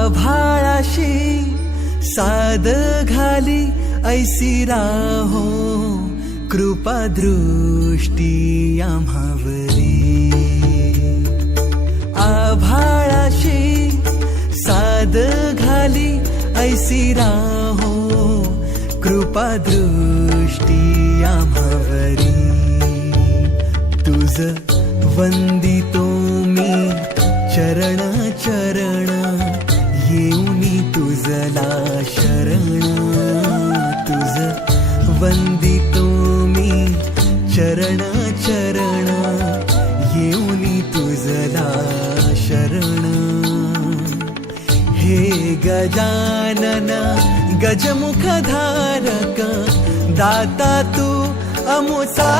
आभाळाशी साद घाली ऐसी राहो कृपा दृष्टी आम्हावरी. आभाळाशी साद घाली ऐसी राहो कृपा दृष्टी आम्हावरी. तुझ वंदितो मी चरण चरण येऊनी तुझला शरण. तुझ वंदितो मी चरण चरण येऊनी तुझला शरण. हे गजानन गजमुखधारक दाता तू अमुचा